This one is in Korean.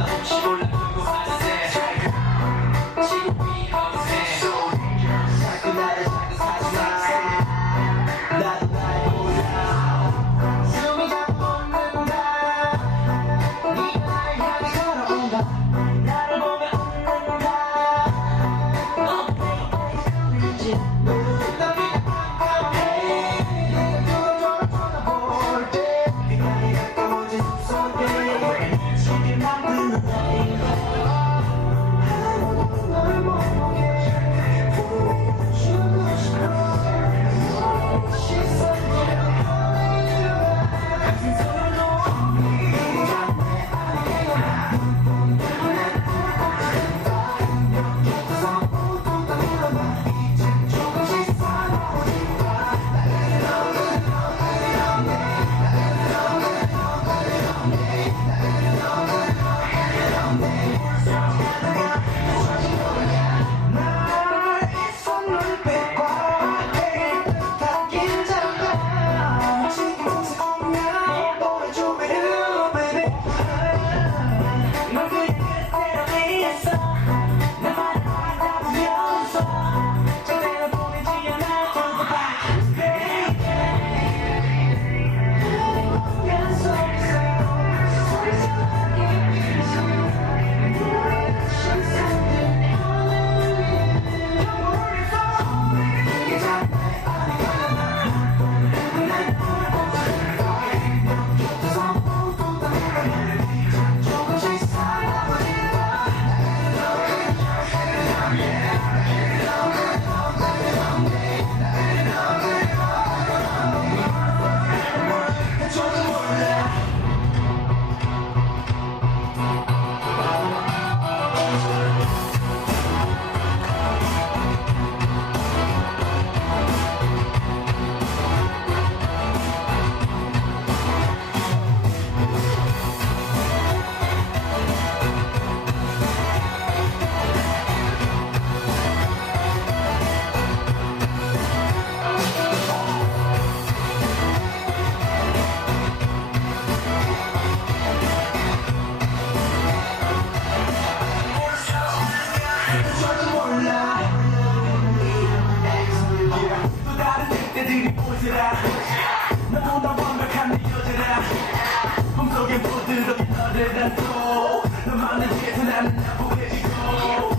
나 혹시 몰라 궁금한데 지금 위험해 자꾸 나를 자극하지 마 나도 날 몰라 숨이 다 멎는다 네가 날 향해 걸어온다 나를 보며 웃는다 너 내게 걸리지 난 깜깜해 네가 누가 쳐다볼 때 빛나게 가까워진 속에 속에 만드는 아무도 널 못 보게 분명히 주고 싶어 시선이 흘러가 같은 손으로 네가 내 안에 곁에서 모두 다 흘러가 이제 조금씩 사라진다 나의 손눈빛과 내게 다 긴장돼 지금 생각나 보여줘 baby 널 그의 끝에 위해서 나만을 바라보면서 절대로 보내지 않아 두고 봐 또 다른 그때들이 오더라 너보다 완벽한 내 여자라 꿈속에 부드럽게 너를 안고 너만을 위해서 나는 나보해지고